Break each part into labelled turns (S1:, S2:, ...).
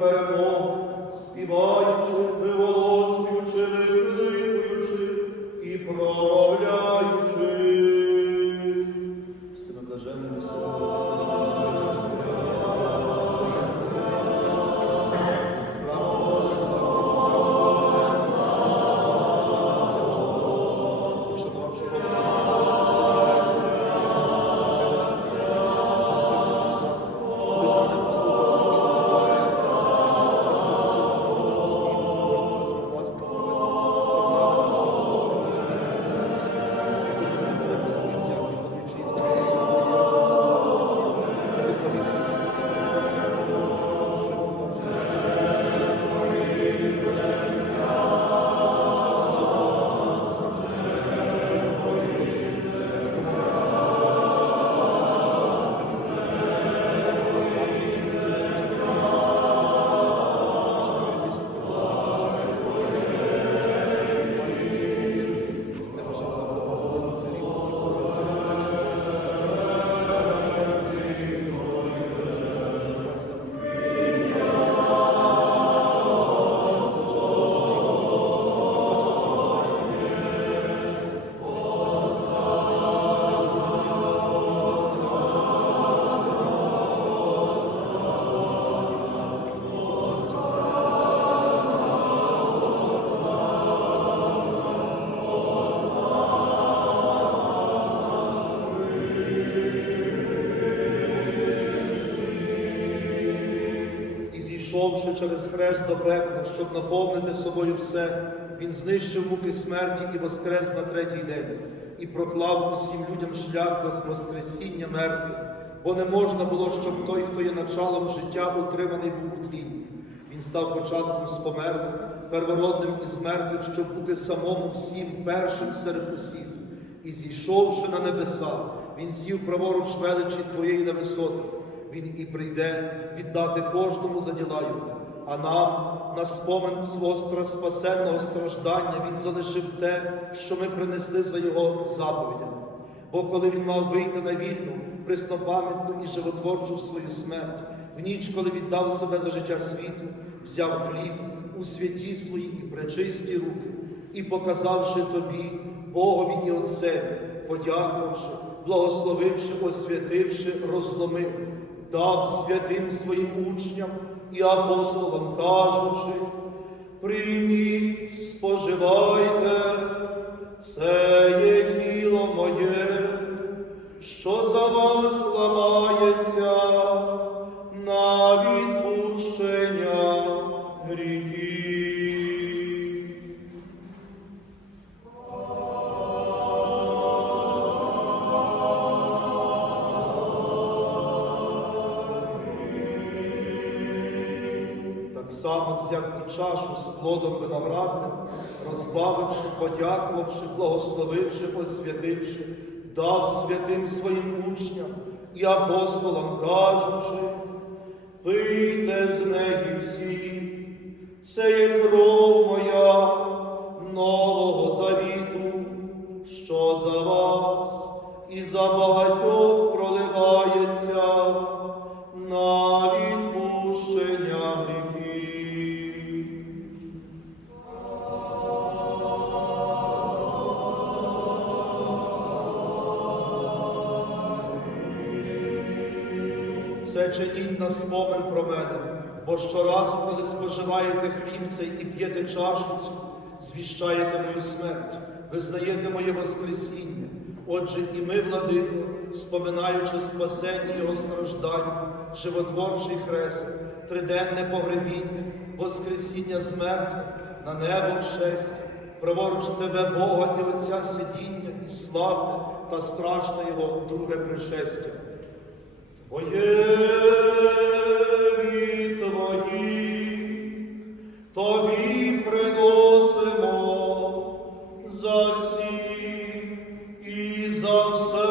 S1: перемог, співаючи, виволошуючи, викликуючи і промовляючи. Всемиблаженному Слава.
S2: Всеблагоженний
S3: І зійшовши через хрест до пекла, щоб наповнити собою все, він знищив муки смерті і воскрес на третій день, і проклав усім людям шлях до Воскресіння мертвих, бо не можна було, щоб той, хто є началом життя, утриманий був у тлінні. Він став початком з померлих, первородним із мертвих, щоб бути самому всім першим серед усіх. І зійшовши на небеса, він сів праворуч величі Твоєї на висотах. Він і прийде віддати кожному за діла його. А нам на спомин свого спасенного страждання він залишив те, що ми принесли за його заповідями. Бо коли він мав вийти на вільну, преснопам'ятну і животворчу свою смерть, в ніч, коли віддав себе за життя світу, взяв хліб у святі свої і пречисті руки, і показавши тобі, Богові і Отцеві, подякувавши, благословивши, освятивши, розломив, дав святим своїм учням і апостолам, кажучи, прийміть, споживайте, Само взяв і чашу з плодом виноградним, розбавивши, подякувавши, благословивши, освятивши, дав святим своїм учням і апостолам, кажучи, пийте з неї всі, це є кров моя нового завіту, що за вас і за багатьох бо щоразу, коли споживаєте хліб цей і п'єте чашу цю, звіщаєте мою смерть, визнаєте моє Воскресіння. Отже, і ми, владико, споминаючи спасення Його страждань, животворчий хрест, триденне погребіння, Воскресіння з мертвих, на небо вшесть, праворуч тебе, Бога і Отця сидіння, і славне та страшне Його друге пришестя. Твоє тобі приносимо за всіх і за все.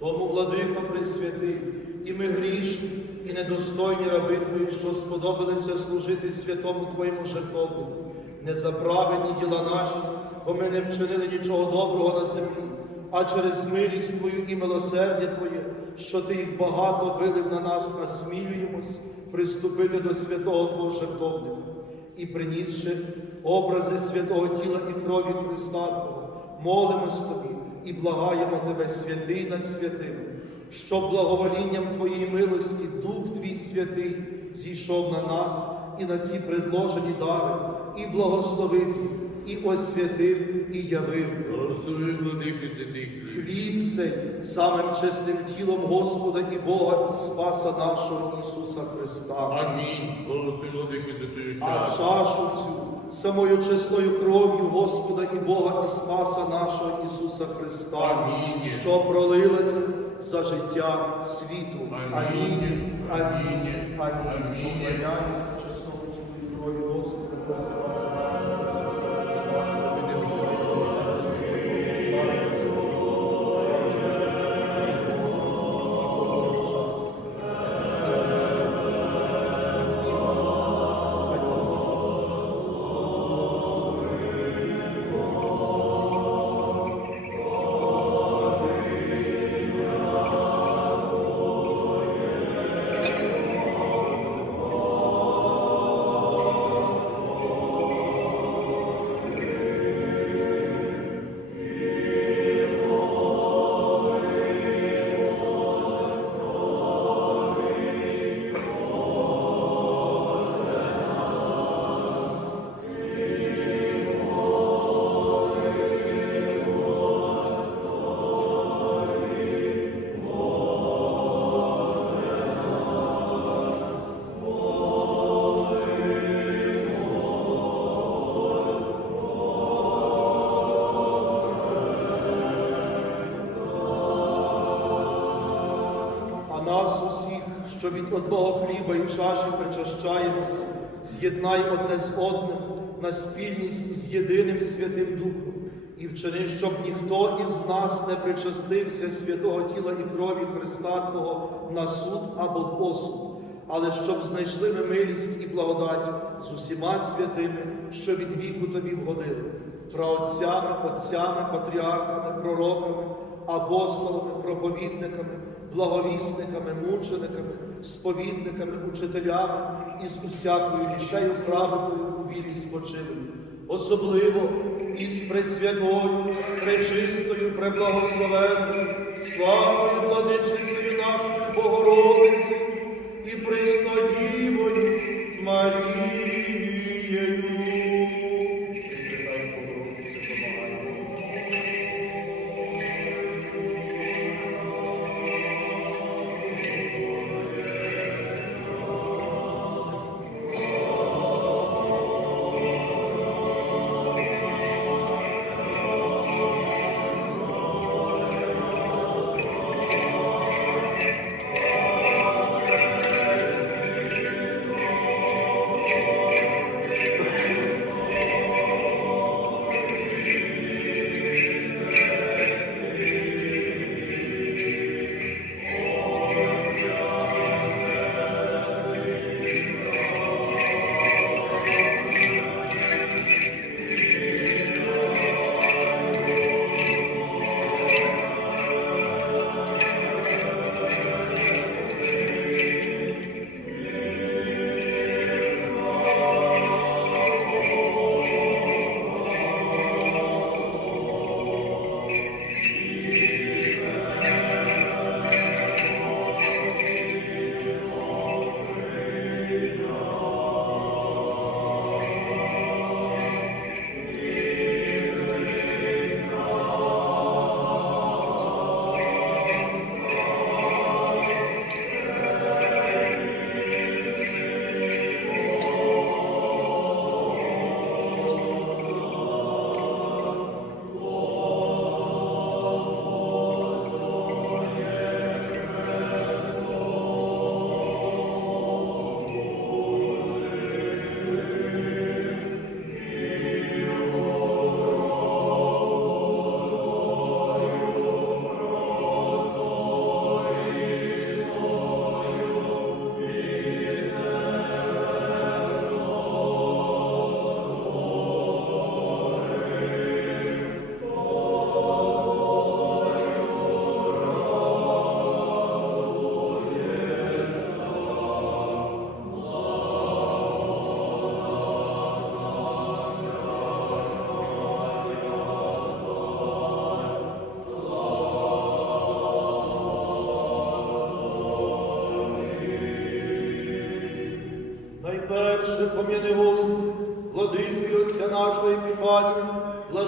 S3: Тому, владико Пресвятий, і ми грішні, і недостойні раби Твої, що сподобалися служити святому Твоєму жертовнику, не за праведні діла наші, бо ми не вчинили нічого доброго на землі, а через милість Твою і милосердя Твоє, що Ти їх багато вилив на нас, насмілюємось приступити до святого Твого жертовника. І принісши образи святого тіла і крові Христа Твого, молимось Тобі і благаємо Тебе, святий над святими, щоб благоволінням Твоєї милості Дух Твій святий зійшов на нас і на ці предложені дари, і благословив, і освятив, і явив. Хліб цей самим чистим тілом Господа і Бога і Спаса нашого Ісуса Христа.
S1: Амінь.
S3: А
S1: чашу.
S3: цю самою чистою кров'ю Господа і Бога і Спаса нашого Ісуса Христа,
S1: Амінь.
S3: що пролилася за життя світу.
S1: Амінь.
S3: Амінь.
S1: Амінь.
S3: Амінь.
S1: Амінь.
S3: Поклоняюся чесному тілу і крові Господа і Спаса нашого Ісуса Христа. Царство і слава, що від одного хліба і чаші причащаємося, з'єднай одне з одним на спільність з єдиним Святим Духом, і вчини, щоб ніхто із нас не причастився святого тіла і крові Христа Твого на суд або в осуд, але щоб знайшли ми милість і благодать з усіма святими, що від віку тобі вгодили, праотцями, отцями, патріархами, пророками, апостолами, проповідниками, благовісниками, мучениками, сповідниками, учителями і з усякою душею праведною у вірі спочилою, особливо із пресвятою, пречистою, преблагословенною, славною владичицею нашою Богородицею і Преснодівою Марією.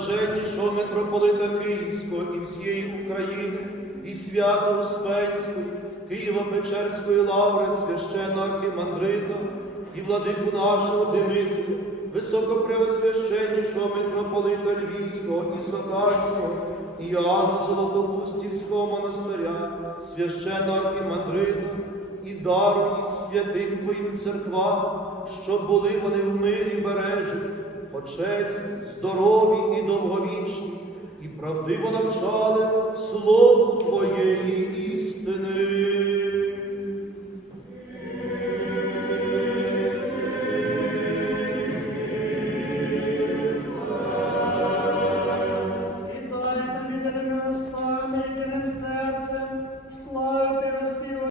S3: Блаженнішого митрополита Київського і всієї України, і свято Успенської, Києво-Печерської лаври, священного архімандрита, і владику нашого Димитрія, високопреосвященнішого митрополита Львівського і Сокальського, і Іоанна Золотоустівського монастиря, священного архімандрита, і даруй їх святим Твоїм церквам, щоб були вони в мирі бережі, почесні, здорові і довговічні, і правдиво навчали слову Твоєї істини.